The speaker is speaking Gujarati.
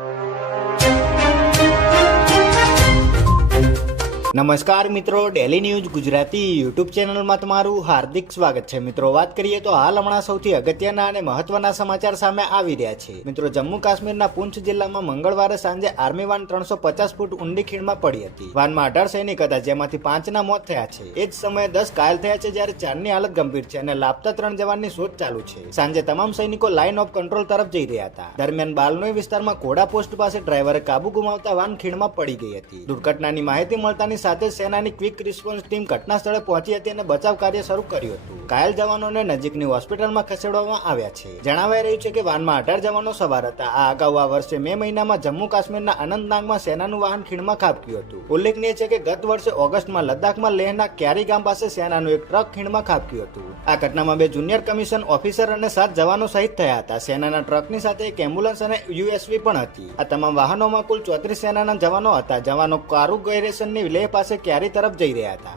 you. નમસ્કાર મિત્રો ડેલી ન્યૂઝ ગુજરાતી યુટ્યુબ ચેનલમાં તમારું હાર્દિક સ્વાગત છે. મિત્રો, વાત કરીએ તો હાલ હમણાં સૌથી અગત્યના અને મહત્વના સમાચાર સામે આવી રહ્યા છે. મિત્રો જમ્મુ કાશ્મીરના પૂંછ જિલ્લામાં મંગળવારે સાંજે આર્મી વાન ત્રણસો પચાસ ફૂટ ઊંડી ખીણમાં પડી હતી. વાનમાં અઢાર સૈનિક હતા, જેમાંથી પાંચના મોત થયા છે. એ જ સમયે દસ ઘાયલ થયા છે, જ્યારે ચારની હાલત ગંભીર છે અને લાપતા ત્રણ જવાનની શોધ ચાલુ છે. સાંજે તમામ સૈનિકો લાઇન ઓફ કંટ્રોલ તરફ જઈ રહ્યા હતા. દરમિયાન બાલનોઈ વિસ્તારમાં ઘોડા પોસ્ટ પાસે ડ્રાઈવરે કાબુ ગુમાવતા વાન ખીણમાં પડી ગઈ હતી. દુર્ઘટનાની માહિતી મળતાની સાથે સેનાની ક્વિક રિસ્પોન્સ ટીમ ઘટના સ્થળે પહોંચી હતી અને બચાવ કાર્ય શરૂ કર્યું હતું. ઘાયલ જવાનોને નજીકની હોસ્પિટલમાં ખસેડવામાં આવ્યા છે. જણાવાઈ રહ્યું છે કે વાનમાં અઢાર જવાનો સવાર હતા. આ અગાઉ આ વર્ષે મે મહિનામાં જમ્મુ કાશ્મીરના અનંતનાગમાં સેનાનું વાહન ખીણમાં ખાબક્યું હતું. ઉલ્લેખનીય છે કે ગત વર્ષે ઓગસ્ટમાં લદ્દાખમાં લેહના ક્યારી ગામ પાસે સેનાનું એક ટ્રક ખીણમાં ખાબક્યું હતું. આ ઘટનામાં બે જુનિયર કમિશન ઓફિસર અને સાત જવાનો શહીદ થયા હતા. સેનાના ટ્રકની સાથે એક એમ્બ્યુલન્સ અને યુએસવી પણ હતી. આ તમામ વાહનોમાં કુલ ચોત્રીસ સેનાના જવાનો હતા. જવાનો કારુ ગેરેશનની લેહ પાસે ક્યારી તરફ જઈ રહ્યા હતા.